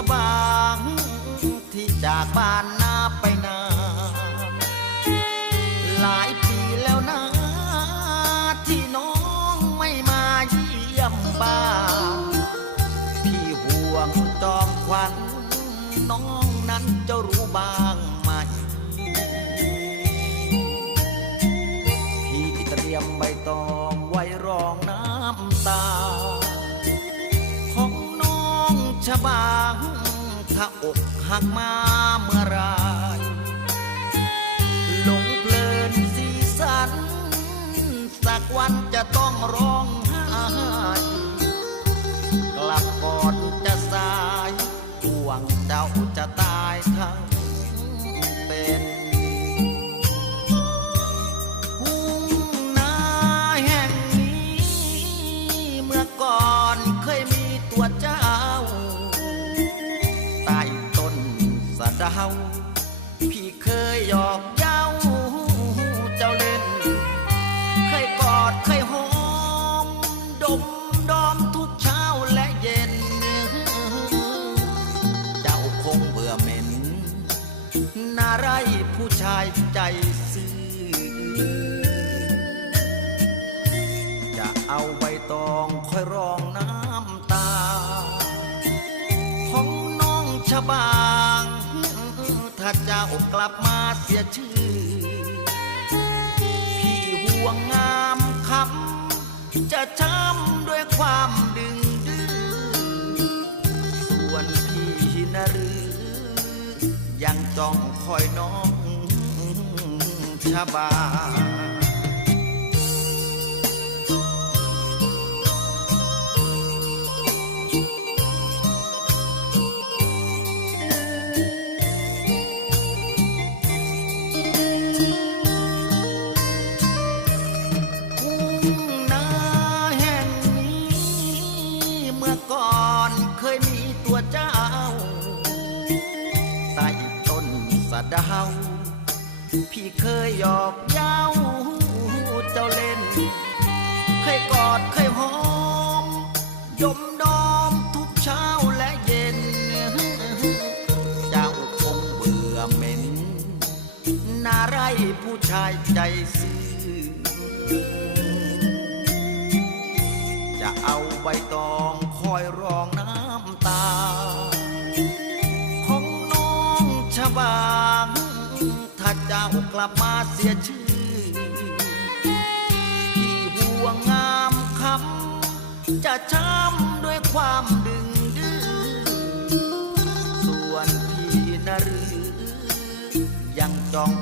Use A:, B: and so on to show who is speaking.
A: อบางที่จากบ้านนาไปนานหลายปีแล้วนะที่น้องไม่มาเยี่ยมบ้านพี่ห่วงจอมขวัญน้องนั้นจะรู้บ้างไหมพี่เตรียมใบตองไว้รองน้ำ อกหักมาเมื่อไรหลงเพลินสีสัน สักวันจะต้องรา พี่เคยหยอกเย้าเจ้าเล่น เคยกอดเคยหอม ดมดอมทุกเช้าและเย็น เจ้าคงเบื่อเหม็นนาไรผู้ชายใจซื่อ จะเอาใบตองค่อยรองน้ำตา ของน้องชบา เจ้ากลับมาเสียชื่อ พี่ห่วงงามคำจะช้ำด้วยความดึงดื้อส่วนพี่นะหรือ ยังจ้องคอยน้องชบา จ้าใต้ต้นสะดาว พี่เคยหยอกเย้าเจ้าเล่น เคยกอดเคยหอม ยมดอมทุกเช้าและเย็น เจ้าคงเบื่อเหม็นนาไรผู้ชายใจซื่อจะเอาใบตอง องชะบางถ้าเจ้ากลับมาเสียชื่อ ที่ห่วงงามคำจะช้ำด้วยความดึงดื้อส่วนพี่นรือยังจ้อง